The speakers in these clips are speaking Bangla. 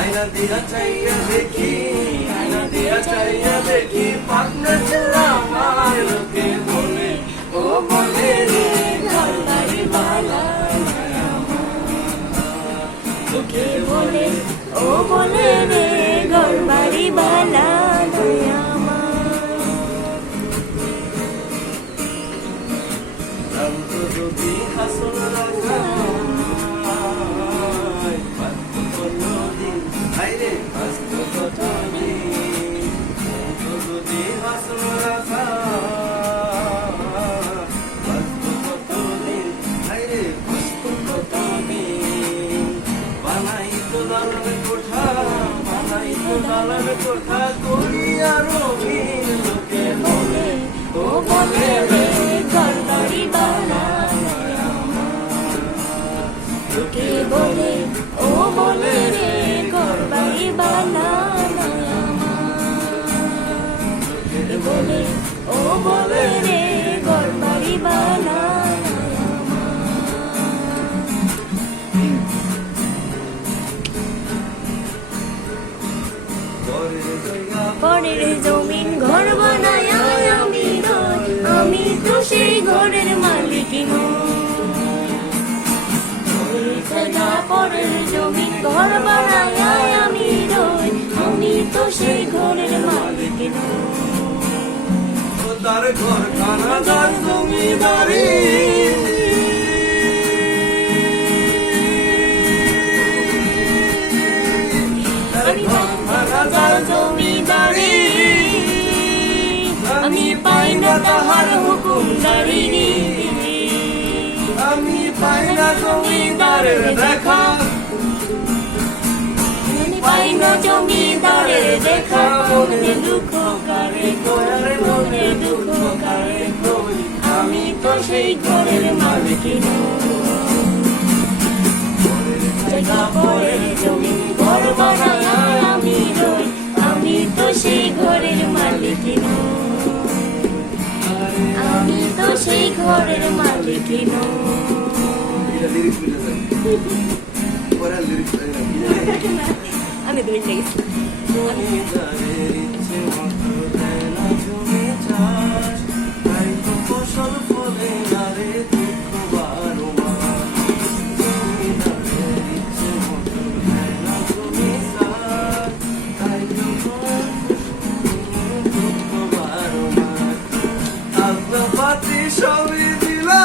আয়না দিয়া চাইয়া দেখি, আয়না দিয়া চাইয়া দেখি, পাগনা ছেলা আমার লোকে বলে, ও বলে রে ঘর বাড়ি বালা লোকে বলে, ও বলে রে ঘর বাড়ি বালা দয়া জানতো যদি হাসল রাখা আইরে হাসত কতদিন, জানতো যদি হাসল রাখা হাসত কতদিন, আইরে হাসত কতদিন। বানাইতো দালান কোঠা, বানাইতো দালান কোঠা, করিয়া রঙিন লোকে বলে, ও বলে রে ঘর বাড়ি বালা লোকে বলে, ও বলে রে ঘর বাড়ি বালা বলে, ও বলে রে ঘর বাড়ি বালা পরের জমিন ঘর বানায় আমি নই, আমি তো সেই ঘরের মালিক পরের জমিন ঘর বানায় আমি নই, আমি তো সেই ঘরের মালিক তার ঘর খানা যার জমিদারি, জমিদারি আমি পাই না তাহার হুকুমদারি, আমি পাই না জমিদারের দেখা, পাই না জমিদারের দেখা, মনে দুঃখ কারে করে, মনে দুঃখ কারে কই, আমি তো সেই ঘরের মালিক জায়গা পরের জমিন ঘর বানায় আমি রই, আমি তো সেই ঘরের মালিক আমি তো সেই ঘরের মালিক আমি দুই গেছি জমিদারের ইচ্ছে মতো দেয় না জমি চাষ, তাই তো ফসল ফলে না রে দুঃখ বারো মাস। জমিদারের ইচ্ছে মতো দেয় না জমি চাষ, তাই তো ফসল দুঃখ বারো মাস। আসবাবপাতি সবই দিলাম,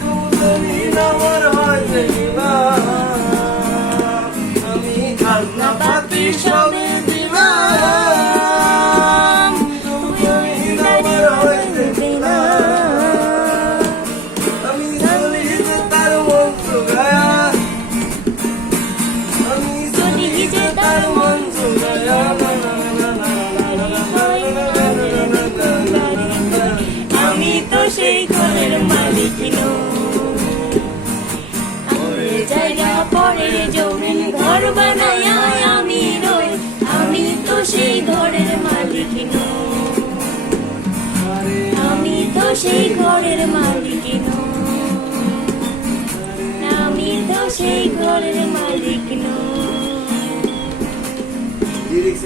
জমিদারি আমার হয়ে দিলাম, আমি খাজনাপাতি সবই দিলাম, জমিদারি আমার হয়ে দিলাম, আমি চলি যে তার মন জোগায়া, আমি চলি যে তার মন জোগায়া। আমি তো সেই ঘরের মালিক জায়গা পরের জমিন ঘর বানায় আমি রই, আমি তো সেই ঘরের মালিক আমি তো সেই ঘরের মালিক আমি তো সেই ঘরের মালিক লিরিক্স